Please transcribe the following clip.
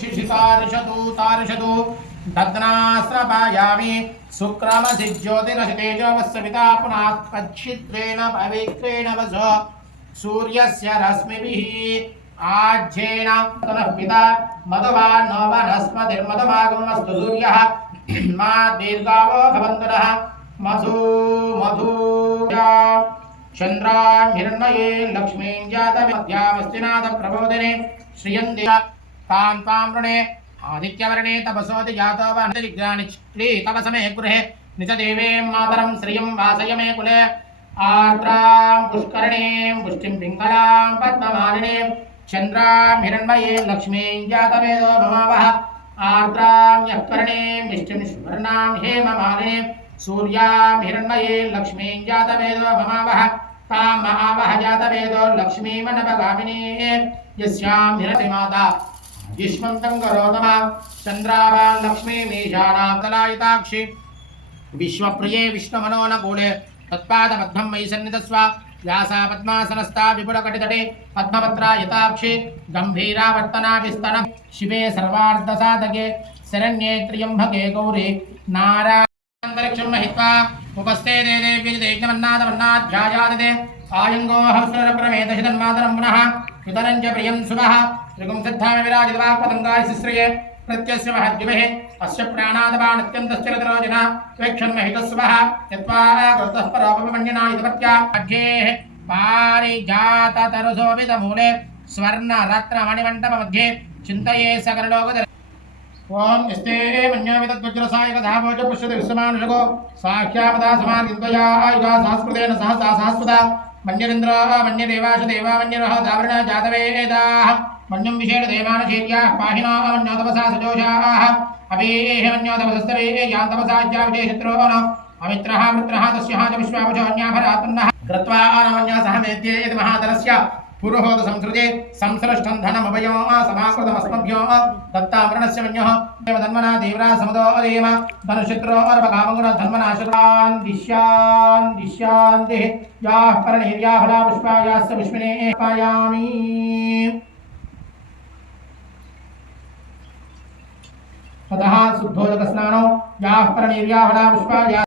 शिशितारिषतु दग्नास्त्रपायामि शुक्रमसि ज्योतिरसितेजोवस्सविता पुनात्पच्छित्रेण पवित्रेण वसो सूर्यस्य रश्मिभिः आज्येन तनः पिता मधुवान्नो वनस्पतिर्मधुभागमस्तु सूर्यः मा दीर्घावो भवन्तुनः मधु चन्द्राहिरण्मये लक्ष्मीं जातमध्यामस्तिनाथ प्रबोधिने श्रियन्ति तां वृणे आदित्यवर्णे तपसोति जातो वनजिज्ञानिश्री तपसमे गृहे निजदेवीं मातरं श्रियं वासय मे कुले आर्द्रां पुष्करणीं पुष्टिं पिङ्गलां पद्ममालिनीं चन्द्रां हिरण्मये लक्ष्मीं जातवेदो ममावः आर्द्रां यःकर्णीं पुष्टिं सुवर्णां हेममालिनीं सूर्यां हिरण्मये लक्ष्मीं जातवेदो ममावः तां महावः जातवेदो लक्ष्मीमनपगामिनी यस्यां हिरण्यमाता युष्मन्तं करोतमा चन्द्रावां लक्ष्मीमीशानां कलायिताक्षि विश्वप्रिये विष्णुमनोनकूले तत्पादपद्मं मयि सन्निधस्व व्यासा पद्मासनस्था विपुलकटितटे पद्मपत्रायिताक्षि गम्भीरावर्तना विस्तनं शिवे सर्वार्धसाधके शरण्ये त्र्यम्बके गौरी नारायणान्तरिक्षं महित्वा उपस्थे देव्यजमन्नादमन्नाध्यायादिते आयङ्गो हंसरप्रमेतशितन्मातरं पुनः पितरं च प्रियं शुभः त्रिगुं सिद्धामि विराजितवाक्पतङ्गाय शिश्रिये प्रत्यस्य महद्युमेः अस्य प्राणादपानत्यन्तस्य गतरोजना प्रेक्षन्महितस्वः यत्वा कृतः परोपमन्यना इतिपत्या अध्येः पारिजाततरुशोभितमूले स्वर्णरत्नमणिमण्डपमध्ये चिन्तये सकललोकधर ओम स्ते मन्योवितद्वज्रसायकधावोच पुष्यते विश्वमानुषको साख्यामदा समादिन्द्वया आयुगा सहस्कृतेन सहसा सहस्रदा मन्यरिन्द्र मन्यदेवाश देवा मन्यरः दावृण जातवेदाः मन्यं विशेष देवानशेर्याः पाहिनो मन्योतपसा सजोषाः अभेः मन्योतपसस्तवे यान्तपसा ज्याविशेषत्रो न अमित्रः वृत्रः तस्यः च विश्वावशोऽन्याभरात्मन्नः कृत्वा आनमन्या सह मेद्ये इति महाधनस्य पुरोहोत संसृजे संसृष्टं धनमभयो समाकृतमस्मभ्यो दत्तावरणस्य मन्यः देवधन्मना देवरा समुदो अदेम धनुषित्रो अर्भकामङ्गुण धन्मना शतान् दिश्यान्तिः याः परनेर्याः फला पुष्पायास्य पुष्पिने पायामि ततः शुद्धोदकस्नानो याः परनेर्याः फला पुष्पाया